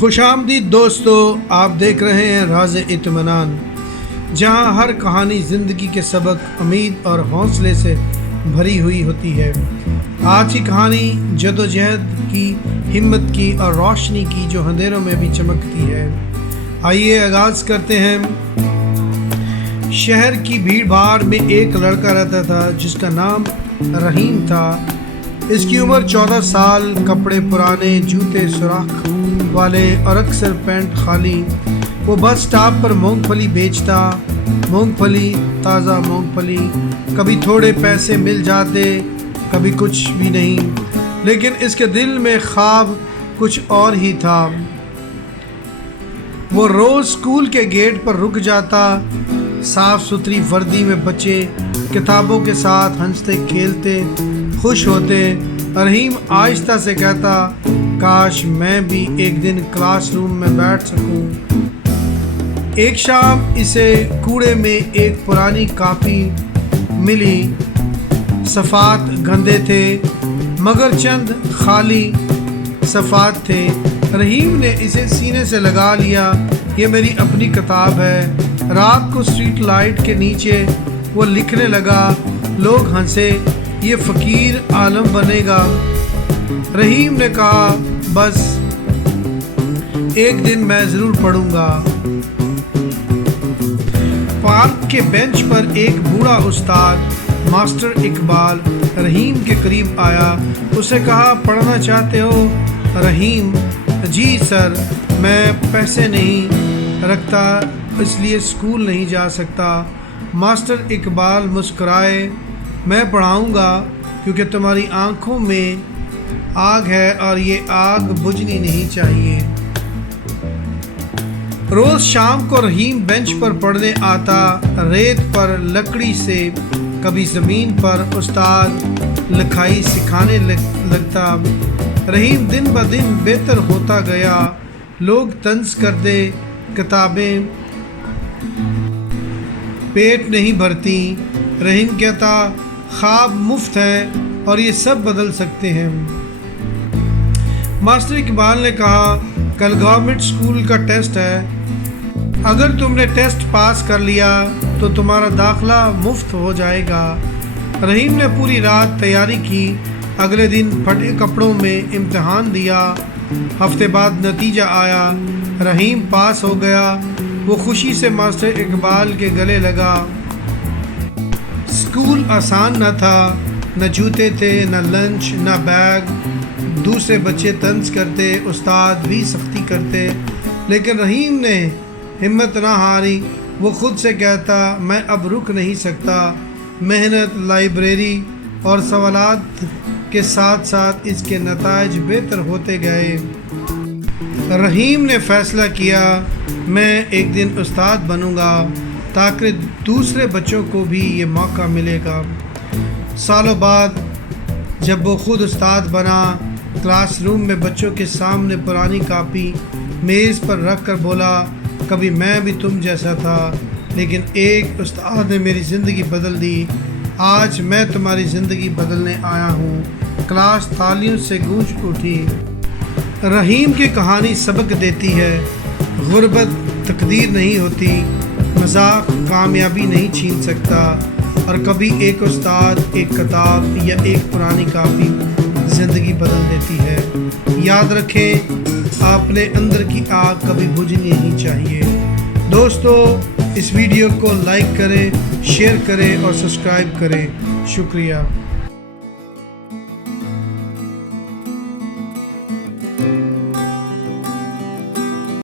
خوش آمدید دوستو، آپ دیکھ رہے ہیں راز اطمینان، جہاں ہر کہانی زندگی کے سبق، امید اور حوصلے سے بھری ہوئی ہوتی ہے۔ آج کی کہانی جدوجہد کی، ہمت کی اور روشنی کی جو اندھیروں میں بھی چمکتی ہے۔ آئیے آغاز کرتے ہیں۔ شہر کی بھیڑ بھاڑ میں ایک لڑکا رہتا تھا جس کا نام رحیم تھا۔ اس کی عمر 14 سال، کپڑے پرانے، جوتے سوراخ والے اور اکثر پینٹ خالی۔ وہ بس سٹاپ پر مونگ پھلی بیچتا، مونگ پھلی، تازہ مونگ پھلی۔ کبھی تھوڑے پیسے مل جاتے، کبھی کچھ بھی نہیں، لیکن اس کے دل میں خواب کچھ اور ہی تھا۔ وہ روز اسکول کے گیٹ پر رک جاتا، صاف ستھری وردی میں بچے کتابوں کے ساتھ ہنستے کھیلتے خوش ہوتے۔ رحیم آہستہ سے کہتا، کاش میں بھی ایک دن کلاس روم میں بیٹھ سکوں۔ ایک شام اسے کوڑے میں ایک پرانی کاپی ملی۔ صفحات گندے تھے مگر چند خالی صفحات تھے۔ رحیم نے اسے سینے سے لگا لیا، یہ میری اپنی کتاب ہے۔ رات کو اسٹریٹ لائٹ کے نیچے وہ لکھنے لگا، لوگ ہنسے، یہ فقیر عالم بنے گا۔ رحیم نے کہا، بس ایک دن میں ضرور پڑھوں گا۔ پارک کے بینچ پر ایک بوڑھا استاد ماسٹر اقبال رحیم کے قریب آیا۔ اسے کہا، پڑھنا چاہتے ہو؟ رحیم، جی سر، میں پیسے نہیں رکھتا اس لیے اسکول نہیں جا سکتا۔ ماسٹر اقبال مسکرائے، میں پڑھاؤں گا کیونکہ تمہاری آنکھوں میں آگ ہے اور یہ آگ بجھنی نہیں چاہیے۔ روز شام کو رحیم بینچ پر پڑھنے آتا، ریت پر، لکڑی سے، کبھی زمین پر۔ استاد لکھائی سکھانے لگتا۔ رحیم دن بدن بہتر ہوتا گیا۔ لوگ طنز کرتے، کتابیں پیٹ نہیں بھرتی۔ رحیم کہتا، خواب مفت ہے اور یہ سب بدل سکتے ہیں۔ ماسٹر اقبال نے کہا، کل گورنمنٹ اسکول کا ٹیسٹ ہے، اگر تم نے ٹیسٹ پاس کر لیا تو تمہارا داخلہ مفت ہو جائے گا۔ رحیم نے پوری رات تیاری کی۔ اگلے دن پھٹے کپڑوں میں امتحان دیا۔ ہفتے بعد نتیجہ آیا، رحیم پاس ہو گیا۔ وہ خوشی سے ماسٹر اقبال کے گلے لگا۔ اسکول آسان نہ تھا، نہ جوتے تھے، نہ لنچ، نہ بیگ۔ دوسرے بچے طنز کرتے، استاد بھی سختی کرتے، لیکن رحیم نے ہمت نہ ہاری۔ وہ خود سے کہتا، میں اب رک نہیں سکتا۔ محنت، لائبریری اور سوالات کے ساتھ ساتھ اس کے نتائج بہتر ہوتے گئے۔ رحیم نے فیصلہ کیا، میں ایک دن استاد بنوں گا تاکہ دوسرے بچوں کو بھی یہ موقع ملے گا۔ سالوں بعد جب وہ خود استاد بنا، کلاس روم میں بچوں کے سامنے پرانی کاپی میز پر رکھ کر بولا، کبھی میں بھی تم جیسا تھا، لیکن ایک استاد نے میری زندگی بدل دی۔ آج میں تمہاری زندگی بدلنے آیا ہوں۔ کلاس تالیوں سے گونج اٹھی۔ رحیم کی کہانی سبق دیتی ہے، غربت تقدیر نہیں ہوتی، مذاق کامیابی نہیں چھین سکتا، اور کبھی ایک استاد، ایک کتاب یا ایک پرانی کاپی زندگی بدل دیتی ہے۔ یاد رکھیں، اپنے اندر کی آگ کبھی بجھنی نہیں چاہیے۔ دوستو، اس ویڈیو کو لائک کریں، شیئر کریں اور سبسکرائب کریں۔ شکریہ۔